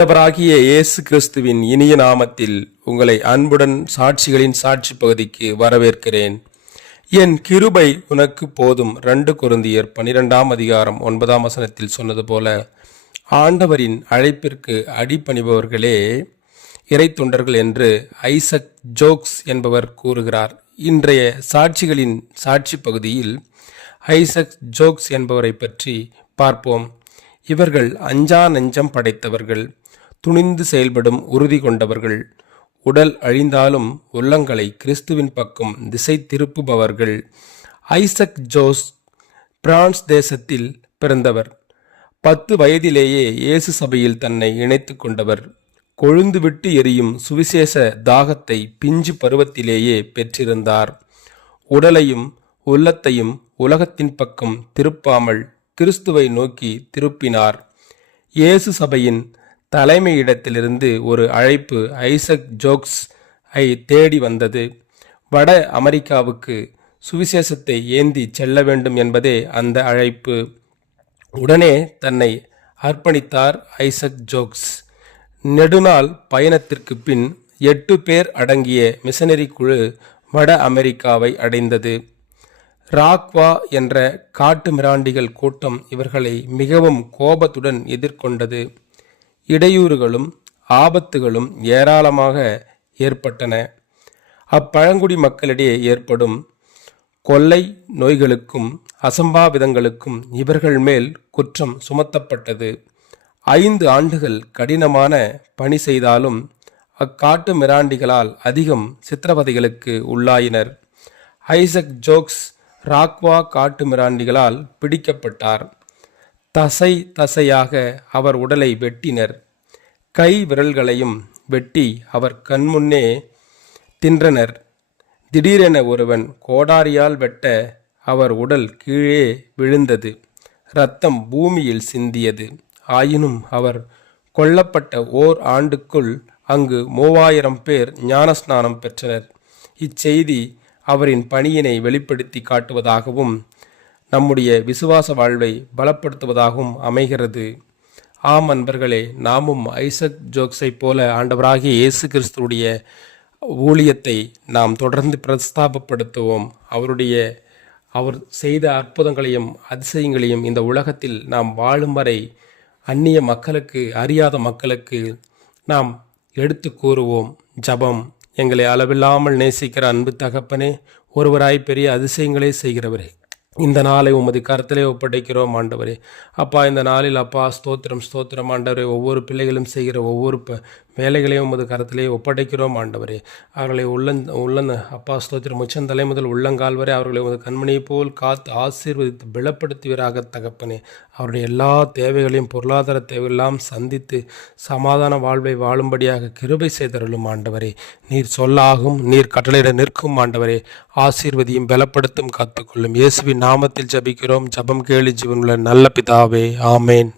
ஆண்டவராகிய இயேசு கிறிஸ்துவின் இனிய நாமத்தில் உங்களை அன்புடன் சாட்சிகளின் சாட்சி பகுதிக்கு வரவேற்கிறேன். என் கிருபை உனக்கு போதும். 2 கொரிந்தியர் 12ஆம் அதிகாரம் 9ஆம் வசனத்தில் சொன்னது போல, ஆண்டவரின் அழைப்பிற்கு அடிபணிபவர்களே இறைத்தொண்டர்கள் என்று ஐசக் ஜோக்ஸ் என்பவர் கூறுகிறார். இன்றைய சாட்சிகளின் சாட்சி பகுதியில் ஐசக் ஜோக்ஸ் என்பவரை பற்றி பார்ப்போம். இவர்கள் அஞ்சா நெஞ்சம் படைத்தவர்கள், துணிந்து செயல்படும் உறுதி கொண்டவர்கள், உடல் அழிந்தாலும் உள்ளங்களை கிறிஸ்துவின் பக்கம் திசை திருப்புபவர்கள். ஐசக் ஜோஸ் பிரான்ஸ் தேசத்தில் பிறந்தவர். 10 வயதிலேயே இயேசு சபையில் தன்னை இணைத்து கொண்டவர். கொழுந்துவிட்டு எரியும் சுவிசேஷ தாகத்தை பிஞ்சு பருவத்திலேயே பெற்றிருந்தார். உடலையும் உள்ளத்தையும் உலகத்தின் பக்கம் திருப்பாமல் கிறிஸ்துவை நோக்கி திருப்பினார். இயேசு சபையின் தலைமையிடத்திலிருந்து ஒரு அழைப்பு ஐசக் ஜோக்ஸ் ஐ தேடி வந்தது. வட அமெரிக்காவுக்கு சுவிசேஷத்தை ஏந்தி செல்ல வேண்டும் என்பதே அந்த அழைப்பு. உடனே தன்னை அர்ப்பணித்தார் ஐசக் ஜோக்ஸ். நெடுநாள் பயணத்திற்கு பின் 8 பேர் அடங்கிய மிஷனரி குழு வட அமெரிக்காவை அடைந்தது. ராக்வா என்ற காட்டு மிராண்டிகள் கூட்டம் இவர்களை மிகவும் கோபத்துடன் எதிர்கொண்டது. இடையூறுகளும் ஆபத்துகளும் ஏராளமாக ஏற்பட்டன. அப்பழங்குடி மக்களிடையே ஏற்படும் கொள்ளை நோய்களுக்கும் அசம்பாவிதங்களுக்கும் இவர்கள் மேல் குற்றம் சுமத்தப்பட்டது. 5 ஆண்டுகள் கடினமான பணி செய்தாலும் அக்காட்டு மிராண்டிகளால் அதிகம் சித்திரவதைகளுக்கு உள்ளாயினர். ஐசக் ஜோக்ஸ் ராக்வா காட்டு மிராண்டிகளால் பிடிக்கப்பட்டார். தசை தசையாக அவர் உடலை வெட்டினர். கை விரல்களையும் வெட்டி அவர் கண்முன்னே தின்றனர். திடீரென ஒருவன் கோடாரியால் வெட்ட அவர் உடல் கீழே விழுந்தது. இரத்தம் பூமியில் சிந்தியது. ஆயினும் அவர் கொல்லப்பட்ட ஆண்டுக்குள் அங்கு 3000 பேர் ஞானஸ்நானம் பெற்றனர். இச்செய்தி அவரின் பணியினை வெளிப்படுத்தி காட்டுவதாகவும் நம்முடைய விசுவாச வாழ்வை பலப்படுத்துவதாகவும் அமைகிறது. ஆம் அன்பர்களே, நாமும் ஐசக் ஜோக்ஸை போல ஆண்டவராகிய இயேசு கிறிஸ்துவுடைய ஊழியத்தை நாம் தொடர்ந்து பிரஸ்தாபப்படுத்துவோம். அவர் செய்த அற்புதங்களையும் அதிசயங்களையும் இந்த உலகத்தில் நாம் வாழும் வரை அந்நிய மக்களுக்கு, அறியாத மக்களுக்கு நாம் எடுத்து கூறுவோம். ஜபம். எங்களை அளவில்லாமல் நேசிக்கிற அன்பு தகப்பனே, ஒருவராய் பெரிய அதிசயங்களே செய்கிறவரே, இந்த நாளை உமது கரத்திலே ஒப்படைக்கிறோம் ஆண்டவரே. அப்பா, இந்த நாளில் அப்பா ஸ்தோத்திரம் ஸ்தோத்திரம் ஆண்டவரே. ஒவ்வொரு பிள்ளைகளும் செய்கிற ஒவ்வொரு வேலைகளையும் உமது கரத்திலே ஒப்படைக்கிறோம் ஆண்டவரே. அவர்களை அப்பா ஸ்தோத்திரம் உச்சந்தலை முதல் உள்ளங்கால் வரை அவர்களை உமது கண்மணியை போல் காத்து ஆசீர்வதித்து பலப்படுத்துவீராக தகப்பனே. அவருடைய எல்லா தேவைகளையும், பொருளாதார தேவையெல்லாம் சந்தித்து சமாதான வாழ்வை வாழும்படியாக கிருபை செய்தருளும் ஆண்டவரே. நீர் சொல்லாகும், நீர் கட்டளையிட நிற்கும் ஆண்டவரே. ஆசீர்வதியும் பலப்படுத்தும் காத்துக்கொள்ளும். இயேசுவின் நாமத்தில் ஜபிக்கிறோம். ஜபம் கேளு ஜீவனுள்ள நல்ல பிதாவே. ஆமேன்.